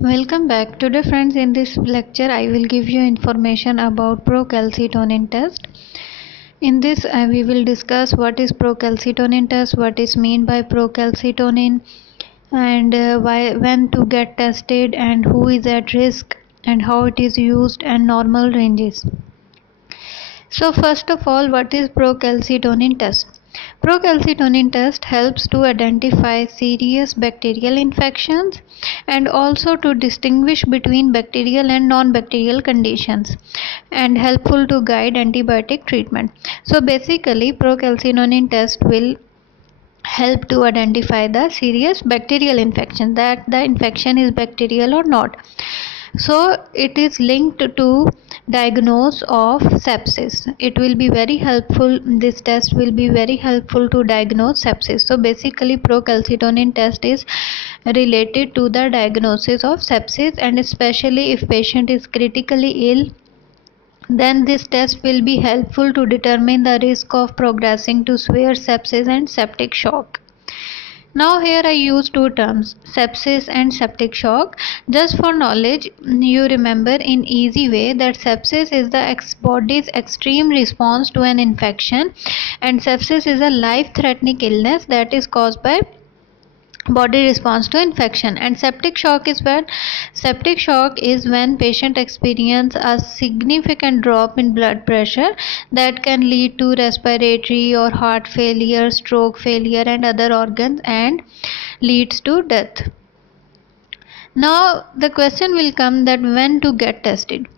Welcome back. Today friends, in this lecture I will give you information about procalcitonin test. In this we will discuss what is procalcitonin test, what is mean by procalcitonin, and why, when to get tested, and who is at risk, and how it is used, and normal ranges. So first of all, what is procalcitonin test? Procalcitonin test helps to identify serious bacterial infections and also to distinguish between bacterial and non-bacterial conditions, and helpful to guide antibiotic treatment. So basically procalcitonin test will help to identify the serious bacterial infection, that the infection is bacterial or not. So it is linked to diagnose of sepsis. It will be very helpful, this test will be very helpful to diagnose sepsis. So basically procalcitonin test is related to the diagnosis of sepsis, and especially if patient is critically ill, then this test will be helpful to determine the risk of progressing to severe sepsis and septic shock. Now here I use two terms, sepsis and septic shock. Just for knowledge, you remember in easy way that sepsis is the body's extreme response to an infection, and sepsis is a life-threatening illness that is caused by body response to infection. And septic shock is when patient experience a significant drop in blood pressure that can lead to respiratory or heart failure, stroke failure, and other organs, and leads to death. Now the question will come that when to get tested.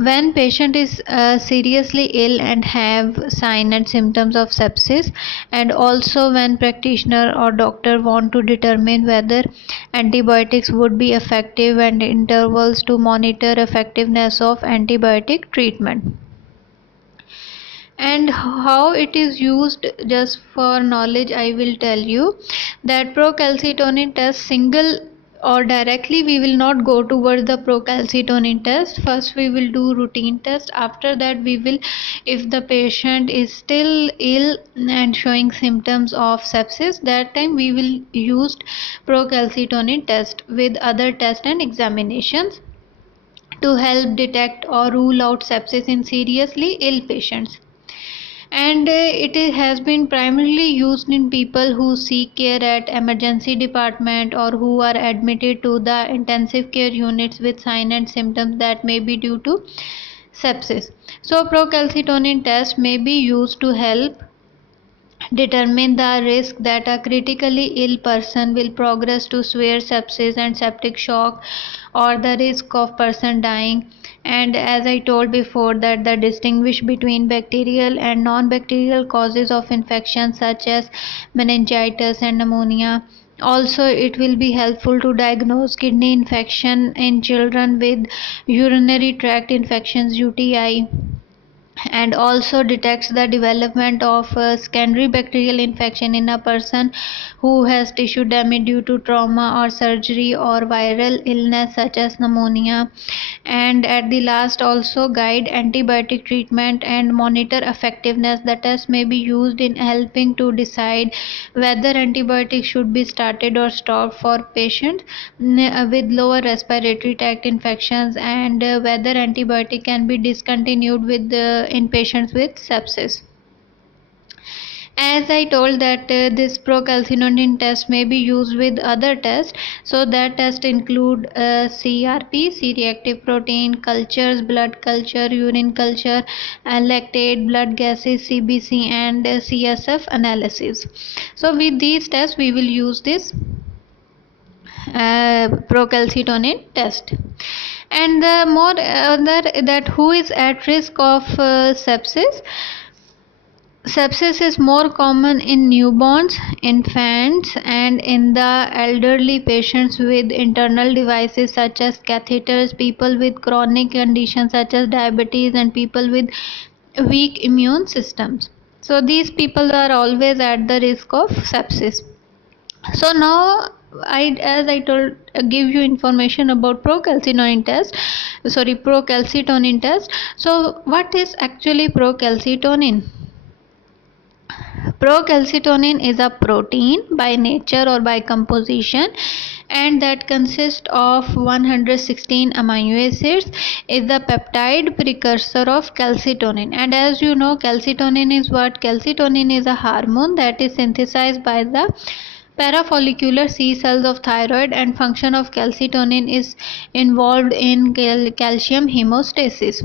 When patient is seriously ill and have sign and symptoms of sepsis, and also when practitioner or doctor want to determine whether antibiotics would be effective and intervals to monitor effectiveness of antibiotic treatment. And how it is used, just for knowledge I will tell you that procalcitonin test single or directly we will not go towards the procalcitonin test. First we will do routine test. After that we will, if the patient is still ill and showing symptoms of sepsis, that time we will use procalcitonin test with other tests and examinations to help detect or rule out sepsis in seriously ill patients. And it has been primarily used in people who seek care at emergency department or who are admitted to the intensive care units with signs and symptoms that may be due to sepsis. So procalcitonin test may be used to help determine the risk that a critically ill person will progress to severe sepsis and septic shock, or the risk of person dying. And as I told before, that the distinguish between bacterial and non-bacterial causes of infection such as meningitis and pneumonia. Also it will be helpful to diagnose kidney infection in children with urinary tract infections, UTI, and also detects the development of secondary bacterial infection in a person who has tissue damage due to trauma or surgery or viral illness such as pneumonia. And at the last also guide antibiotic treatment and monitor effectiveness. The test may be used in helping to decide whether antibiotics should be started or stopped for patients with lower respiratory tract infections, and whether antibiotic can be discontinued with in patients with sepsis. As I told that this procalcitonin test may be used with other tests. So that test include CRP, C-reactive protein cultures, blood culture, urine culture, lactate, blood gases, CBC, and CSF analysis. So with these tests we will use this procalcitonin test. And the more other that who is at risk of sepsis. Sepsis is more common in newborns, infants, and in the elderly patients with internal devices such as catheters, people with chronic conditions such as diabetes, and people with weak immune systems. So these people are always at the risk of sepsis. So now as I told, give you information about procalcitonin test. So what is actually procalcitonin? Procalcitonin is a protein by nature or by composition and that consists of 116 amino acids, is the peptide precursor of calcitonin. And as you know, calcitonin is what? Calcitonin is a hormone that is synthesized by the parafollicular C cells of thyroid, and function of calcitonin is involved in calcium homeostasis.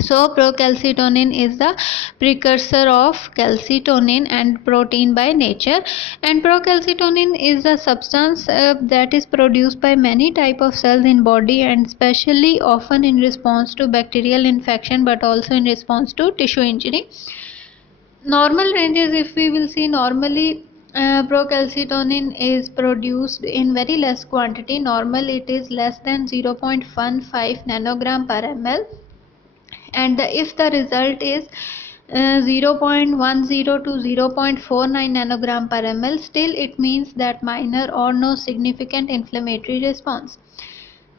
So procalcitonin is the precursor of calcitonin and protein by nature, and procalcitonin is a substance that is produced by many type of cells in body, and especially often in response to bacterial infection, but also in response to tissue injury. Normal ranges, if we will see, normally procalcitonin is produced in very less quantity. Normal it is less than 0.15 nanogram per ml, and if the result is 0.10 to 0.49 nanogram per ml, still it means that minor or no significant inflammatory response.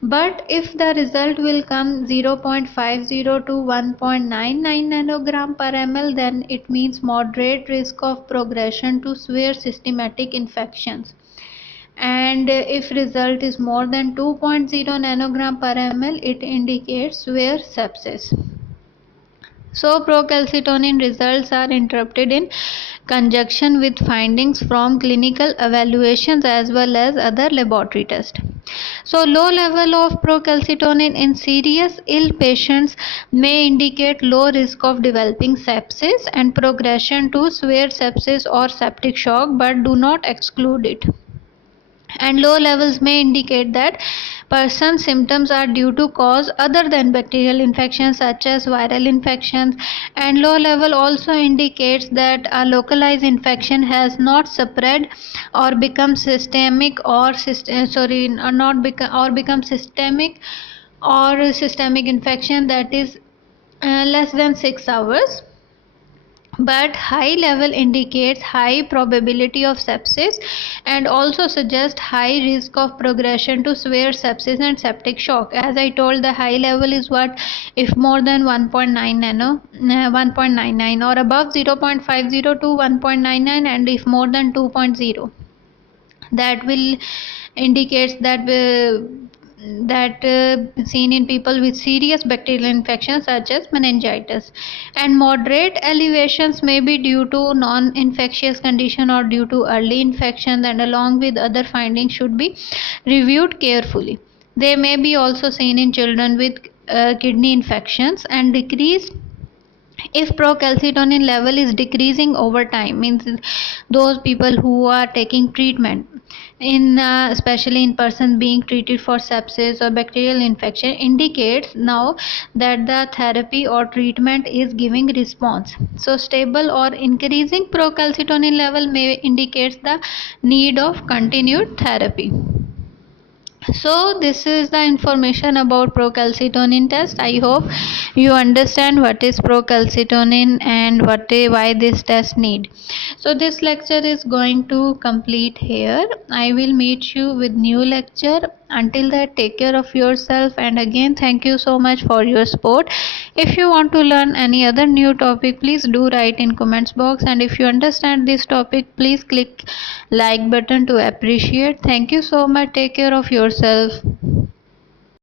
But if the result will come 0.50 to 1.99 nanogram per ml, then it means moderate risk of progression to severe systematic infections. And if result is more than 2.0 nanogram per ml, it indicates severe sepsis. So procalcitonin results are interpreted in conjunction with findings from clinical evaluations as well as other laboratory tests. So low level of procalcitonin in serious ill patients may indicate low risk of developing sepsis and progression to severe sepsis or septic shock, but do not exclude it. And low levels may indicate that person's symptoms are due to cause other than bacterial infections such as viral infections, and low level also indicates that a localized infection has not spread or become systemic or become systemic or systemic infection that is less than 6 hours. But high level indicates high probability of sepsis and also suggests high risk of progression to severe sepsis and septic shock. As I told, the high level is what? If more than 1.99 or above 0.50 to 1.99, and if more than 2.0, that will indicates that seen in people with serious bacterial infections such as meningitis. And moderate elevations may be due to non-infectious condition or due to early infections, and along with other findings should be reviewed carefully. They may be also seen in children with kidney infections. And decreased, if procalcitonin level is decreasing over time, means those people who are taking treatment in especially in person being treated for sepsis or bacterial infection, indicates now that the therapy or treatment is giving response. So stable or increasing procalcitonin level may indicates the need of continued therapy. So this is the information about procalcitonin test. I hope you understand what is procalcitonin and why this test need. So this lecture is going to complete here. I will meet you with new lecture. Until that, take care of yourself, and again thank you so much for your support. If you want to learn any other new topic, please do write in comments box, and if you understand this topic, please click like button to appreciate. Thank you so much. Take care of yourself.